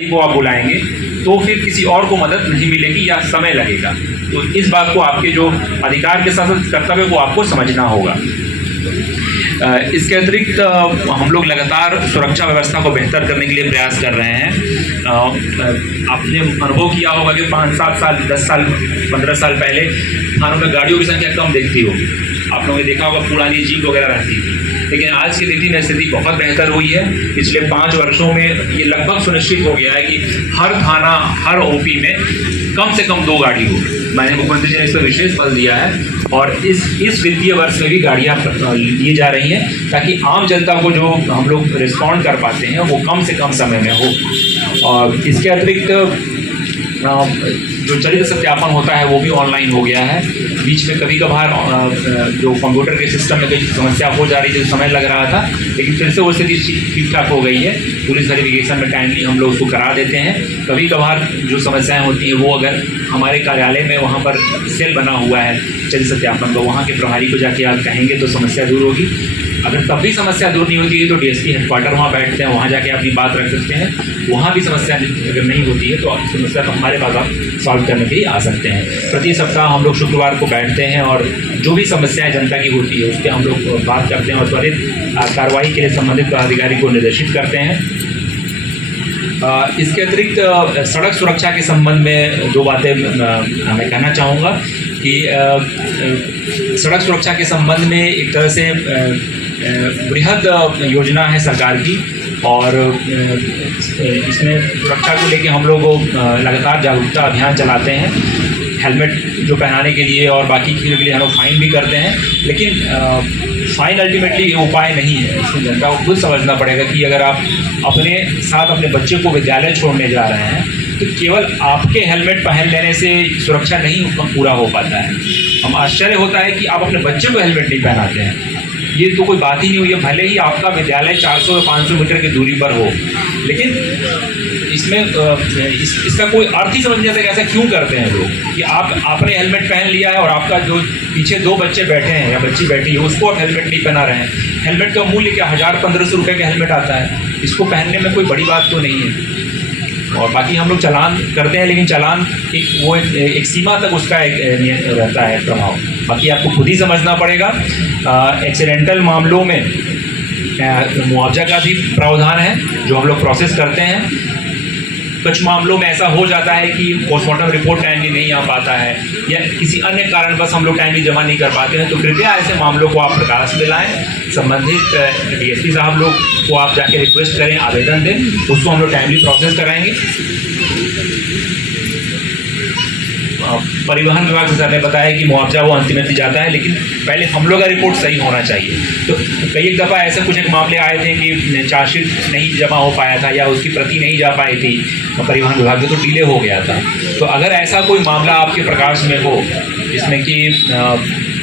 को आप बुलाएंगे तो फिर किसी और को मदद नहीं मिलेगी या समय लगेगा। तो इस बात को आपके जो अधिकार के साथ साथ कर्तव्य को आपको समझना होगा। इसके अतिरिक्त हम लोग लगातार सुरक्षा व्यवस्था को बेहतर करने के लिए प्रयास कर रहे हैं। आपने अनुभव किया होगा कि 5-7 साल 10 साल 15 साल पहले थानों में गाड़ियों की संख्या कम दिखती होगी। आप लोगों ने देखा होगा पुरानी जीप वगैरह रहती थी, लेकिन आज की स्थिति में स्थिति बहुत बेहतर हुई है। पिछले 5 वर्षों में ये लगभग सुनिश्चित हो गया है कि हर थाना हर ओपी में कम से कम 2 गाड़ी हो। माननीय मुख्यमंत्री जी ने इस पर विशेष बल दिया है और इस वित्तीय वर्ष में भी गाड़ियाँ ली जा रही हैं ताकि आम जनता को जो हम लोग रिस्पॉन्ड कर पाते हैं वो कम से कम समय में हो। और इसके अतिरिक्त जो चरित्र सत्यापन होता है वो भी ऑनलाइन हो गया है। बीच में कभी कभार जो कंप्यूटर के सिस्टम में कई समस्या हो जा रही थी, समय लग रहा था, लेकिन फिर से वो स्थिति ठीक ठाक हो गई है। पुलिस वेरिफिकेशन में टाइमली हम लोग उसको करा देते हैं। कभी कभार जो समस्याएं होती हैं वो अगर हमारे कार्यालय में वहाँ पर सेल बना हुआ है चरित्र सत्यापन, तो वहाँ के प्रभारी को जाके आप कहेंगे तो समस्या दूर होगी। अगर तब भी समस्या दूर नहीं होती है तो डीएसपी हेडक्वार्टर वहाँ बैठते हैं, वहाँ जाके अपनी बात रख सकते हैं। वहाँ भी समस्या अगर नहीं होती है तो समस्या तो हमारे पास आप सॉल्व करने के लिए आ सकते हैं। प्रति सप्ताह हम लोग शुक्रवार को बैठते हैं और जो भी समस्याएं जनता की होती है उस पर हम लोग बात करते हैं और त्वरित कार्रवाई के लिए संबंधित अधिकारी को निर्देशित करते हैं। इसके अतिरिक्त सड़क सुरक्षा के संबंध में 2 बातें मैं कहना चाहूँगा कि सड़क सुरक्षा के संबंध में एक तरह से बृहद योजना है सरकार की और इसमें सुरक्षा को लेकर हम लोग लगातार जागरूकता अभियान चलाते हैं। हेलमेट जो पहनाने के लिए और बाकी चीज़ों के लिए हम लोग फाइन भी करते हैं, लेकिन फाइन अल्टीमेटली ये उपाय नहीं है। इसमें जनता को खुद समझना पड़ेगा कि अगर आप अपने साथ अपने बच्चे को विद्यालय छोड़ने जा रहे हैं तो केवल आपके हेलमेट पहन लेने से सुरक्षा नहीं पूरा हो पाता है। हम आश्चर्य होता है कि आप अपने बच्चे को हेलमेट नहीं पहनाते हैं, ये तो कोई बात ही नहीं हुई है। भले ही आपका विद्यालय 400 या 500 मीटर की दूरी पर हो, लेकिन इसमें इसका कोई अर्थ ही समझ नहीं आता कि ऐसा क्यों करते हैं लोग कि आपने हेलमेट पहन लिया है और आपका जो पीछे 2 बच्चे बैठे हैं या बच्ची बैठी है उसको आप हेलमेट नहीं पहना रहे हैं। हेलमेट का मूल्य क्या 1000-1500 रुपये का हेलमेट आता है, इसको पहनने में कोई बड़ी बात तो नहीं है। और बाकी हम लोग चालान करते हैं, लेकिन चालान एक सीमा तक उसका एक रहता है प्रभाव, बाकी आपको खुद ही समझना पड़ेगा। एक्सीडेंटल मामलों में मुआवजा का भी प्रावधान है जो हम लोग प्रोसेस करते हैं। कुछ मामलों में ऐसा हो जाता है कि पोस्टमार्टम रिपोर्ट टाइमली नहीं आ पाता है या किसी अन्य कारण बस हम लोग टाइमली जमा नहीं कर पाते हैं, तो कृपया ऐसे मामलों को आप प्रकाश में लाएँ। संबंधित डीएसपी साहब लोग को आप जाके रिक्वेस्ट करें, आवेदन दें, उसको हम लोग टाइमली प्रोसेस कराएंगे। परिवहन विभाग से सर ने बताया कि मुआवजा वो अंतिम जाता है, लेकिन पहले हम लोग का रिपोर्ट सही होना चाहिए। तो कई एक दफ़ा ऐसे कुछ एक मामले आए थे कि चार्जशीट नहीं जमा हो पाया था या उसकी प्रति नहीं जा पाई थी परिवहन विभाग में, तो डिले हो गया था। तो अगर ऐसा कोई मामला आपके प्रकाश में हो जिसमें कि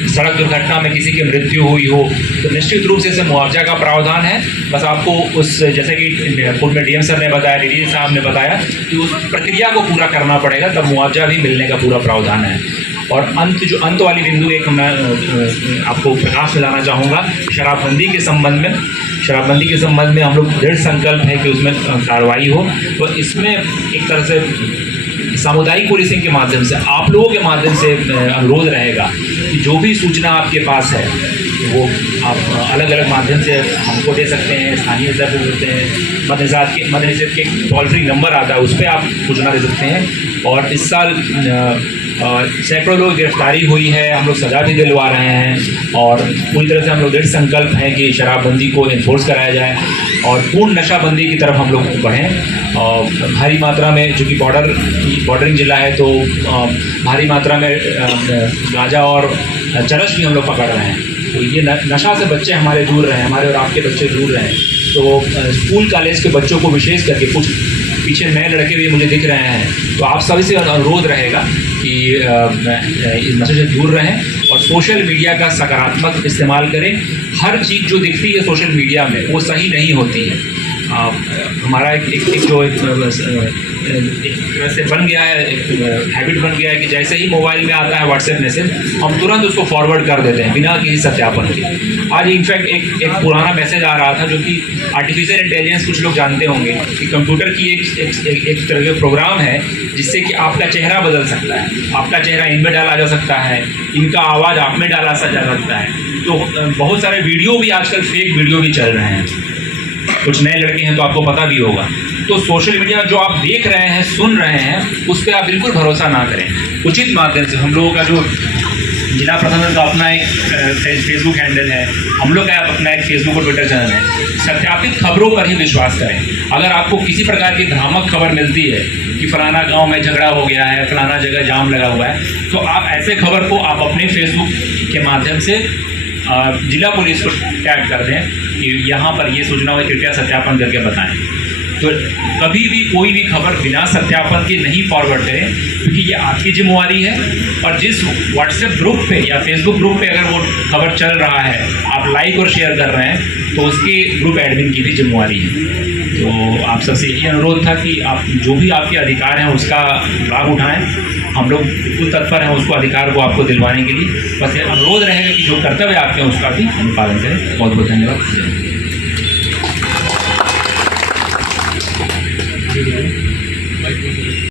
सड़क दुर्घटना में किसी की मृत्यु हुई हो, तो निश्चित रूप से इसे मुआवजा का प्रावधान है। बस आपको उस जैसे कि पूर्व में डीएम सर ने बताया, डीडी साहब ने बताया कि उस प्रक्रिया को पूरा करना पड़ेगा, तब मुआवजा भी मिलने का पूरा प्रावधान है। और अंत वाली बिंदु एक मैं आपको प्रकाश में लाना चाहूँगा शराबबंदी के संबंध में। शराबबंदी के संबंध में हम लोग दृढ़ संकल्प है कि उसमें कार्रवाई हो। तो इसमें एक तरह से सामुदायिक पुलिसिंग के माध्यम से आप लोगों के माध्यम से अनुरोध रहेगा कि जो भी सूचना आपके पास है वो आप अलग अलग माध्यम से हमको दे सकते हैं, स्थानीय स्तर पर देते हैं, मद्य निषेध के टोल फ्री नंबर आता है उस पर आप सूचना दे सकते हैं। और इस साल सैकड़ों लोग गिरफ्तारी हुई है, हम लोग सज़ा भी दिलवा रहे हैं और पूरी तरह से हम लोग दृढ़ संकल्प हैं कि शराबबंदी को इन्फोर्स कराया जाए और पूर्ण नशाबंदी की तरफ हम लोग बढ़ें। और भारी मात्रा में, चूँकि बॉर्डरिंग जिला है तो भारी मात्रा में गांजा और चरस भी हम लोग पकड़ रहे हैं। तो ये नशा से बच्चे हमारे दूर रहें, हमारे और आपके बच्चे दूर रहें। तो स्कूल कॉलेज के बच्चों को विशेष करके, कुछ पीछे नए लड़के भी मुझे दिख रहे हैं, तो आप सभी से अनुरोध रहेगा कि इस नशे से दूर रहें और सोशल मीडिया का सकारात्मक इस्तेमाल करें। हर चीज़ जो दिखती है सोशल मीडिया में वो सही नहीं होती है। हमारा एक एक तरह से बन गया है, एक हैबिट बन गया है कि जैसे ही मोबाइल में आता है व्हाट्सएप मैसेज हम तुरंत उसको फॉरवर्ड कर देते हैं बिना किसी सत्यापन के। आज इनफैक्ट एक पुराना मैसेज आ रहा था जो कि आर्टिफिशियल इंटेलिजेंस कुछ लोग जानते होंगे कि कंप्यूटर की एक तरह के प्रोग्राम है जिससे कि आपका चेहरा बदल सकता है, आपका चेहरा इनमें डाला जा सकता है, इनका आवाज़ आप में डाला जा सकता है। तो बहुत सारे वीडियो भी आजकल फेक वीडियो भी चल रहे हैं, कुछ नए लड़के हैं तो आपको पता भी होगा। तो सोशल मीडिया जो आप देख रहे हैं, सुन रहे हैं, उस पर आप बिल्कुल भरोसा ना करें। उचित माध्यम से हम लोगों का जो जिला प्रशासन का अपना एक फेसबुक हैंडल है, हम लोग का अपना एक फेसबुक और ट्विटर चैनल है, सत्यापित खबरों पर ही विश्वास करें। अगर आपको किसी प्रकार की भ्रामक खबर मिलती है कि फलाना गांव में झगड़ा हो गया है, फलाना जगह जाम लगा हुआ है, तो आप ऐसे खबर को आप अपने फेसबुक के माध्यम से जिला पुलिस को टैग कर दें कि यहाँ पर ये सूचना हो, कृपया सत्यापन करके बताएं। तो कभी भी कोई भी खबर बिना सत्यापन के नहीं फॉरवर्ड करें, क्योंकि ये आपकी जिम्मेवारी है। और जिस व्हाट्सएप ग्रुप पे या फेसबुक ग्रुप पे अगर वो खबर चल रहा है, आप लाइक और शेयर कर रहे हैं, तो उसके ग्रुप एडमिन की भी जिम्मेवारी है। तो आप सबसे यही अनुरोध था कि आप जो भी आपके अधिकार हैं उसका लाभ उठाएं। हम लोग बिल्कुल तत्पर हैं उसको अधिकार को आपको दिलवाने के लिए। बस ये अनुरोध रहेगा कि जो कर्तव्य आपके हैं उसका भी हम पालन करें। बहुत बहुत धन्यवाद।